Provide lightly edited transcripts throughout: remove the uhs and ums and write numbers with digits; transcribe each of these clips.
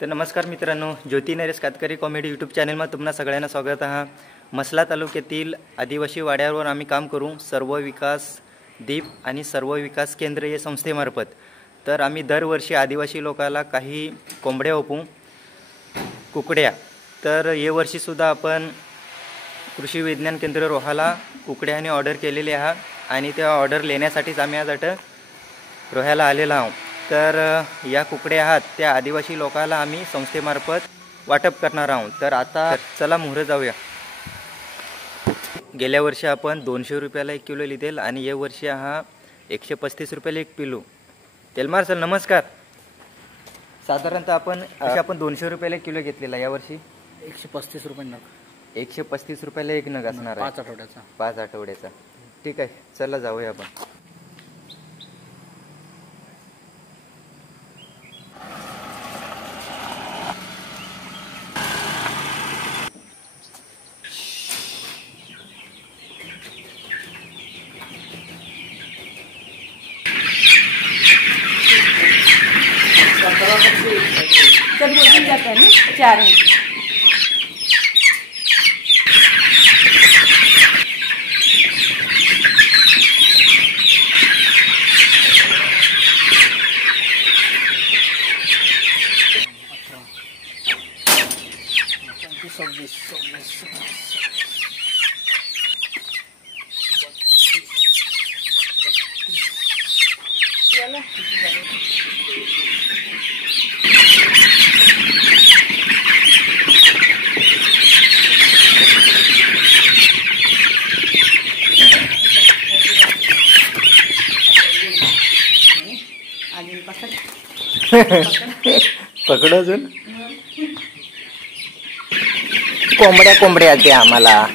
तर नमस्कार मित्रांनो, ज्योती नरेश कातकरी कॉमेडी यूट्यूब चॅनलमध्ये तुम्हाला सगळ्यांना स्वागत आहे। मसला तालुक्यातील आदिवासी वाड्यावर आम्ही काम करू सर्व विकास दीप आणि सर्व विकास केंद्र या संस्थेमार्फत। तर आम्ही दरवर्षी आदिवासी लोकांना काही कोंबड्या ओपू कुकड्या। तर या वर्षी सुद्धा आपण कृषी विज्ञान केंद्र रोहाला कुकड्याने ऑर्डर केलेली आहे आणि त्या ऑर्डर लेण्यासाठीच आम्ही आज रोह्याला आलेलो आहोत। तर या कुकड्या आहात त्या आदिवासी लोकांना आम्ही संस्थेमार्फत वाटप करणार आहोत। तर आता चला मोहरे जाऊया। गेल्या वर्षी आपण 200 रुपयाला 1 किलो लिहिलेल आणि या वर्षी हा 135 रुपयाला 1 किलो। तेलमार सर नमस्कार। साधारणतः आपण 200 रुपयाला 1 किलो घेतलेला, या वर्षी 135 रुपये नग। 135 रुपयाला 1 नग असणार आहे 5 आठवड्याचा। ठीक आहे, चला जाऊया आपण। सब बोलते जाते हैं ना 4 हैं। पकड अजून कोंबड्या ते आम्हाला।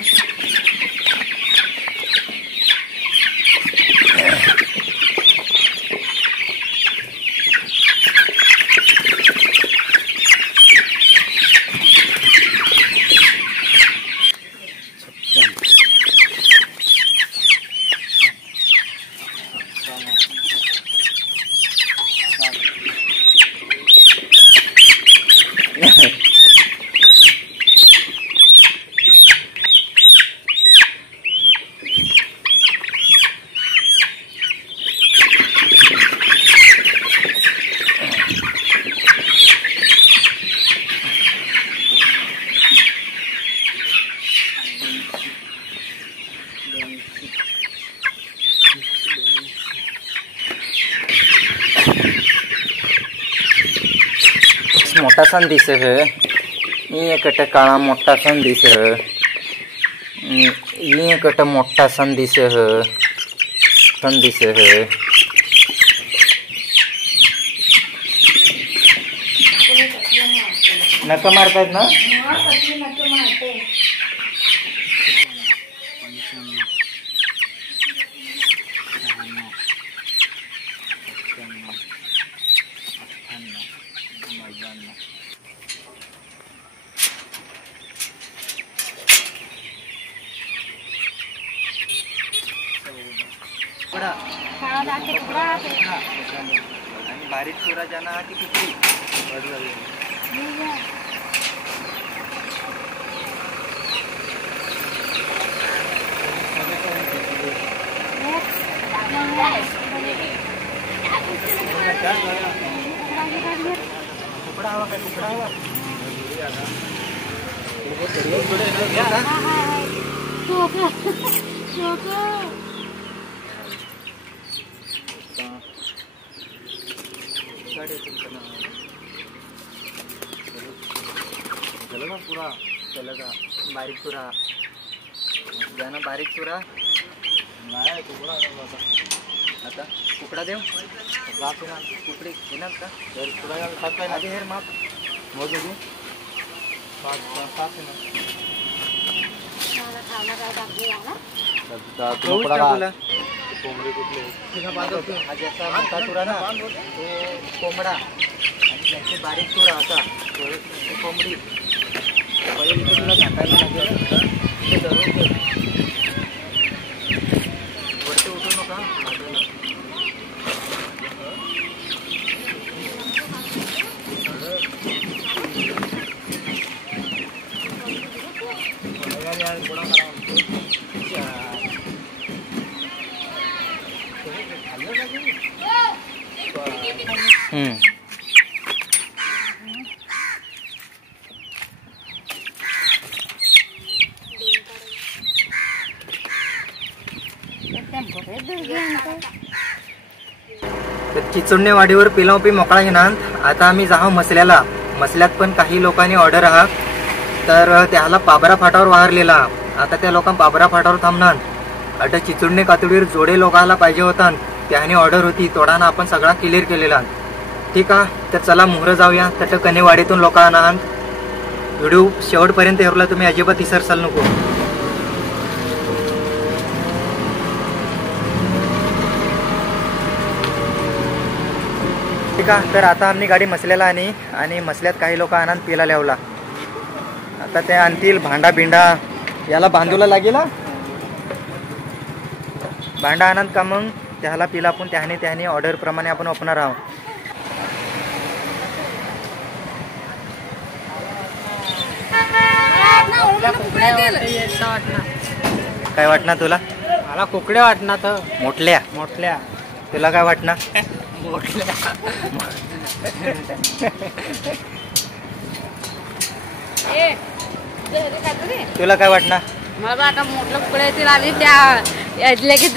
मोटा संदेश है, ये कट काला मोटा संदेश है, ये कट मोटा संदेश है, नका मारतात ना। आणि बारीक चुरा जाना ती कुकडी चलेगा पूरा चलेगा। बारीक चुरा जाना, बारीक चुरा नाही कुकडा आता कुकडा देव कुकडी घेणार का? कुकडा आधी हेर माप मोज दे 5 कोंबडी कुठली हा मोठा चुरा ना ते कोंबडा आणि त्याची बारीक चुरा असा कोंबडी पहिले तुला टाकायला लागेल। वरती उठू नका। तर चिचोडणे वाडीवर पिलावपी मोकळा घेणार. आता आम्ही जाऊ मसल्याला. मसल्यात पण काही लोकांनी ऑर्डर आहात तर त्याला पाबरा फाटावर वाहरलेला. आता त्या लोकांना पाबरा फाटावर थांबणार. आता चिचोडणे कातडीवर जोडे लोकांना पाहिजे होता त्याने ऑर्डर होती तोडाना आपण सगळा क्लिअर केलेला. ठीक आहे तर चला मोहर जाऊया. तर कनेवाडीतून लोकांना व्हिडिओ शेवटपर्यंत हेरला तुम्ही अजिबात विसरसाल नको. ठीक आहे तर आता आम्ही गाडी मसल्याला आणि मसल्यात काही लोक आनंद पिला लावला. आता ते आणतील भांडा बिंडा याला बांधूला लागेल. भांडा आनंद का मग त्याला पिला आपण त्याने ऑर्डर प्रमाणे आपण ओपणार आहोत. काय वाटणार तुला? मला कुकड्या वाटणार तर मोठल्या मोठल्या. तुला काय वाटणार? मोठल्या तुला काय वाटणार? मला आता मोठं कुकडे येतील आणि त्या लगेच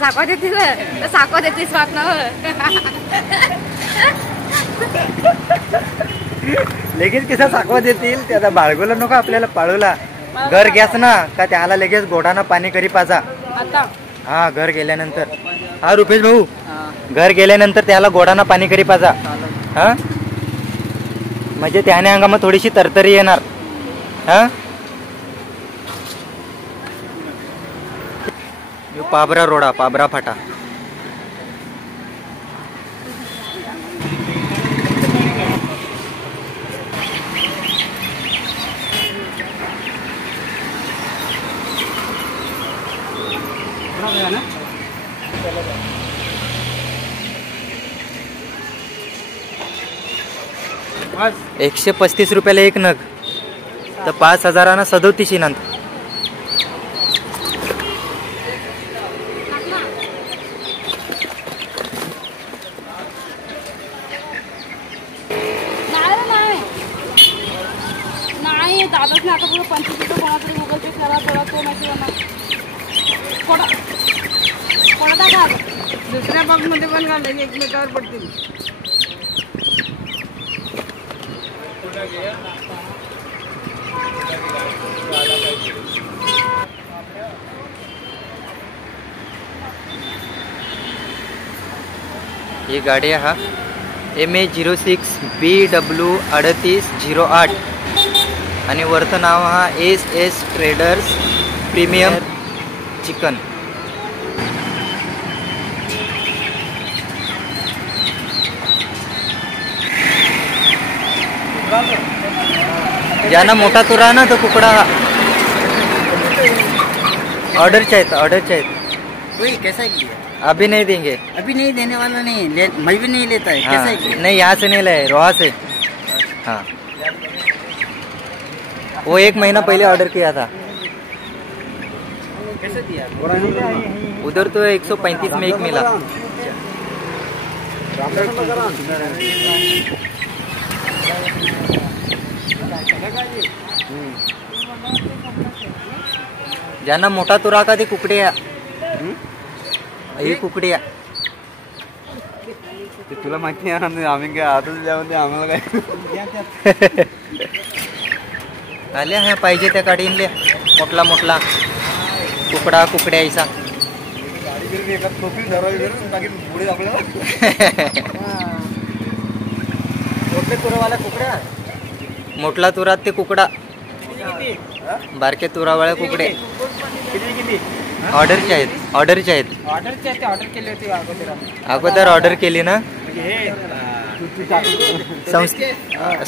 साखवा देतील तर साखवा देतीस वाटणार. लगेच कसा साखवा देतील त्याचा बाळगोला नको आपल्याला पाळूला. घर गॅस ना का त्याला लगेच गोडाना पाणी करी पाजा. आता हा घर गेल्यानंतर हा रुपेश भाऊ घर गेल्यानंतर त्याला गोडाना पाणी करी पाजा. हा म्हणजे त्याने अंगामध्ये थोडीशी तरतरी येणार. हा पाबरा रोडा पाबरा फाटा. बस 135 रुपयाला एक नग तर 5,000 37 नंतर. नाही दादाच नाही आता पुढे 25 रुपये कोणातरी गुगल पे करा थोडा तो मेसेज कोणा टाका. दुसऱ्या बॉक्समध्ये पण घालून एकमेकावर पडतील. ही गाडी हा MA06 BW 3808 आणि वरचं नाव हा SS ट्रेडर्स प्रीमियम चिकन. ज्यांना मोठा तुरा ना तो कुकडा ऑर्डरचे आहेत. वही कैसा है? अभी नहीं देंगे. अभी नहीं देने वाला नहीं, मैं भी नहीं लेता है. कैसा हाँ, है? नहीं यहाँ से नहीं लाए रोहा से. हाँ वो 1 महीना पहले ऑर्डर किया था. कैसे दिया? उधर तो 135 में एक मिला. ज्यांना मोठा तुरा का ते कुकड्या ही कुकड्या तुला माहिती आहे आम्ही काय आताच द्यामध्ये आम्हाला काय आल्या ह्या पाहिजे त्या काढीनल्या मोठला कुकडा कुकड्याचा. मोठला तुरात ते कुकडा बारके तुरावाळ्या कुकडे ऑर्डरचे आहेत. ऑर्डर केली होती अगोदर ऑर्डर केली ना.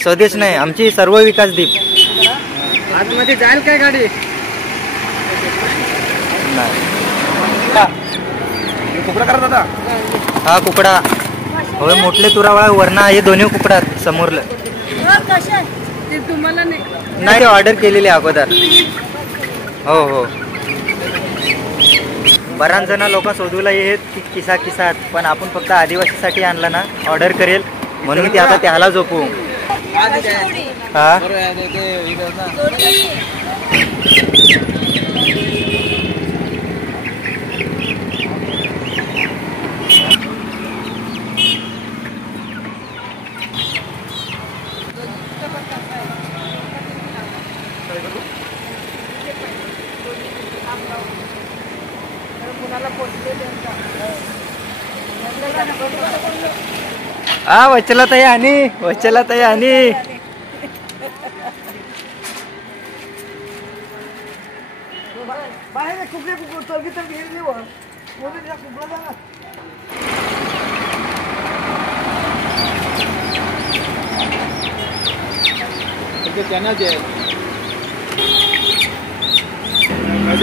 स्वदेश नाही आमची सर्व विकास दीप. आतमध्ये जाईल काय गाडी? कुकडा करत होता हा कुकडा होय. मोठले तुरावाळा वरणा हे दोन्ही कुकडा समोरलं ते तुम्हाला नाही ऑर्डर केलेली अगोदर. हो हो बऱ्याच जण लोक शोधूला येत किसा किसात पण आपण फक्त आदिवासीसाठी आणला ना ऑर्डर करेल म्हणून ते आता त्याला झोपू हा वचला ताई आणि वचला ताई आणि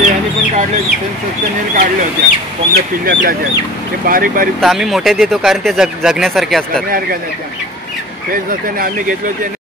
यांनी पण काढले काढले होत्या कोंबड्या पिल्ल्या ते बारीक बारीक तर आम्ही मोठे देतो कारण ते जगण्यासारखे असतात तेच नसताना आम्ही घेतलो ते